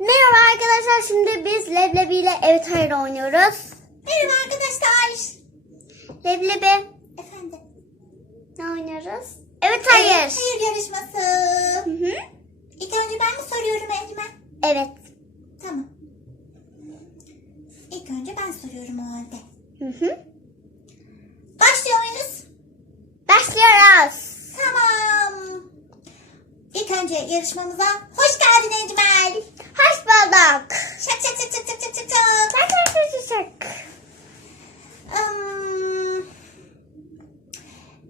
Merhaba arkadaşlar şimdi biz Leblebi ile Evet Hayır oynuyoruz. Merhaba arkadaşlar. Leblebi Efendim. ne oynuyoruz? Evet Hayır. Hayır yarışması. Hı hı. İlk önce ben mi soruyorum Ecmen? Evet. Tamam. İlk önce ben soruyorum o halde. Hı hı. Başlıyor muyuz? Başlıyoruz. Tamam. İlk önce yarışmamıza hoş geldin Ecmel. Hoş bulduk. Şak şak şak şak şak şak şak şak. Şak şak şak. Hmm.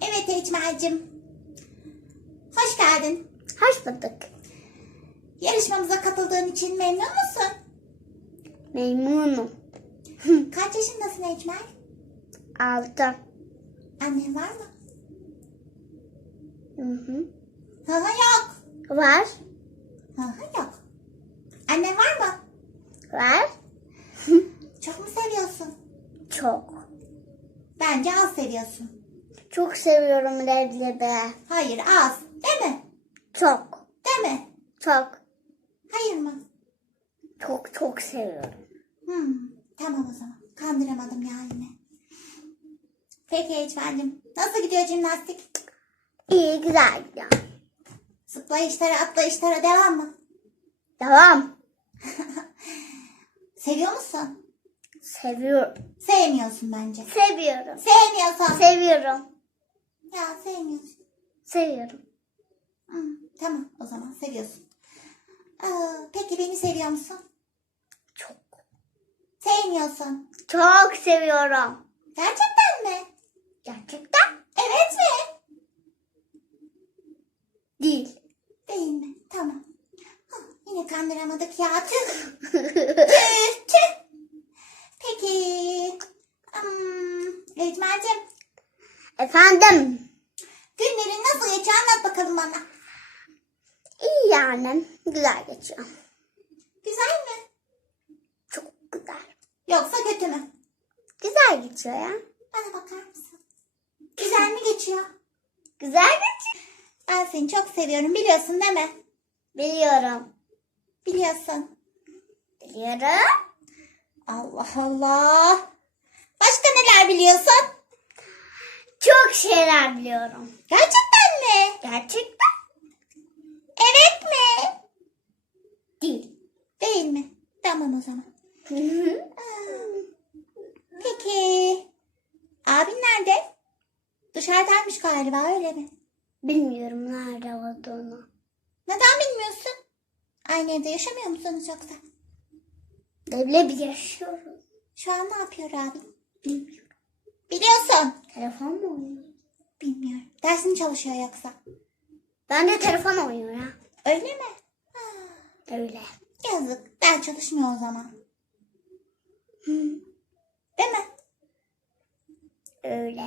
Evet Ecmel'cim. Hoş geldin. Hoş bulduk. Yarışmamıza katıldığın için memnun musun? Memnunum. Kaç yaşındasın Ecmel? Altı. Annen var mı? Hı hı. Hı yok. Var. Hı yok. Annen var mı? Var. Çok mu seviyorsun? Çok. Bence az seviyorsun. Çok seviyorum leblebi. Hayır az. Değil mi? Çok. Değil mi? Çok. Hayır mı? Çok çok seviyorum. Hmm, tamam o zaman. Kandıramadım ya yine. Peki Ecmel'cim. Nasıl gidiyor jimnastik? İyi güzel gidiyor. Zıplayışlara atlayışlara devam mı? Devam. Seviyor musun? Seviyorum. Sevmiyorsun bence. Seviyorum. Sevmiyorsan. Seviyorum. ya sevmiyorsun. Seviyorum. Hmm, tamam o zaman seviyorsun. Aa, peki beni seviyor musun? Çok. Sevmiyorsun. Çok seviyorum. Gerçekten mi? Gerçekten Evet mi? değil. Değil mi? Tamam. Yine kandıramadık ya. Tüh. tüh, tüh. Peki. Hmm, Ecmel'cim Efendim. günlerin nasıl geçiyor anlat bakalım bana. İyi yani. Güzel geçiyor. Güzel mi? Çok güzel. Yoksa kötü mü? Güzel geçiyor ya. Bana bakar mısın? Güzel mi geçiyor? Güzel geçiyor. Ben seni çok seviyorum biliyorsun değil mi? Biliyorum. Biliyorsun. Biliyorum. Allah Allah. Başka neler biliyorsun? Çok şeyler biliyorum. Gerçekten mi? Gerçekten Evet mi? değil. Değil mi? Tamam o zaman. Hı hı. Aa, Peki. Abin nerede? Dışarıdaymış galiba öyle mi? Bilmiyorum nerede olduğunu. Neden bilmiyorsun? Aynı evde yaşamıyor musunuz yoksa? Leblebi yaşıyorum. Şu an ne yapıyor abin? Bilmiyorum. Biliyorsun. Telefon mu oynuyor? Bilmiyorum. Ders mi çalışıyor yoksa? Ben de telefon oynuyor ya. Öyle mi? Öyle. yazık. Ders çalışmıyor o zaman. Hı. Değil mi? Öyle.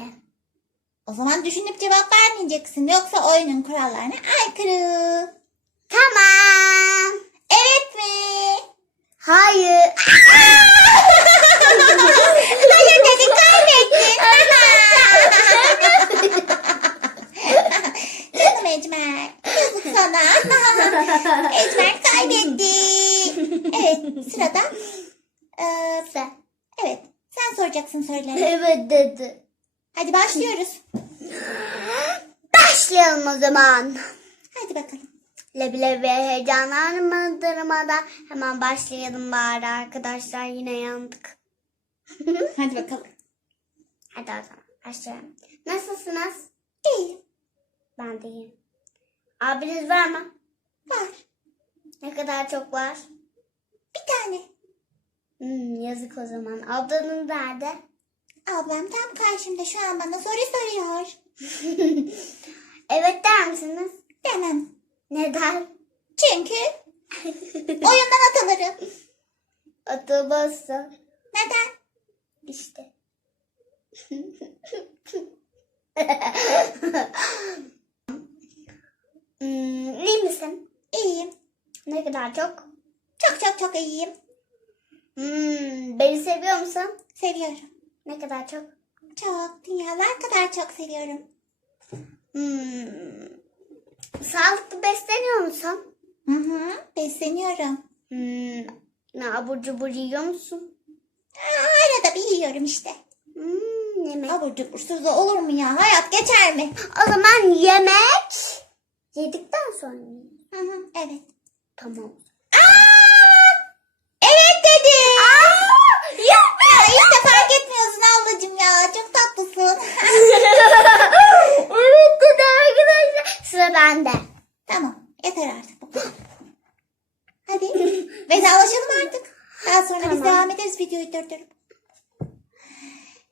O zaman düşünüp cevap vermeyeceksin. Yoksa oyunun kurallarına aykırı. Tamam. Evet mi? Hayır. Hayır dedi kaybettin. Canım Ecmer. Yazık sana. Ecmer kaybetti. Evet sırada. Ee, Sen. evet sen soracaksın soruları. Evet dedi. Hadi başlıyoruz. Başlayalım o zaman. Hadi bakalım. Leblebi heyecanlandırmadan hemen başlayalım bari arkadaşlar. Yine yandık. Hadi bakalım. Hadi o zaman başlayalım. Nasılsınız? İyi. Ben de iyiyim. Abiniz var mı? Var. Ne kadar çok var? Bir tane. Hmm, yazık o zaman. Ablanın nerede? Ablam tam karşımda şu an bana soru soruyor. evet der misiniz? Demem. Neden? Çünkü oyundan atılırım. Atılmazsa. Neden? İşte. hmm, iyi misin? İyiyim. Ne kadar çok? Çok çok çok iyiyim. Hmm, beni seviyor musun? Seviyorum. Ne kadar çok? Çok. Dünyalar kadar çok seviyorum. Hmm, sağlıklı besleniyor musun? Hı hı. Besleniyorum. Hmm, ne abur cubur yiyor musun? Aa, arada bir yiyorum işte. Hmm, yemek. Abur cubursuz da olur mu ya? Hayat geçer mi? O zaman yemek yedikten sonra. yiyin. Hı hı, evet. Tamam. Aa! Evet dedim. ya. Ya işte fark etmiyorsun ablacığım ya. Çok tatlısın. evet dedi arkadaşlar. Sıra bende. tamam. Yeter artık bu kadar. Hadi. Vedalaşalım artık. Daha sonra biz Tamam. devam ederiz videoyu durdurup.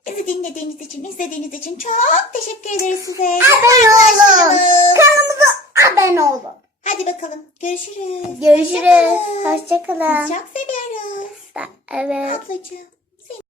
Bizi dinlediğiniz için, izlediğiniz için çok teşekkür ederiz size. Abone olun. Kanalımıza abone olun. Hadi bakalım. Görüşürüz. Görüşürüz. Hoşçakalın. Biz çok seviyoruz. Evet. Ablacığım.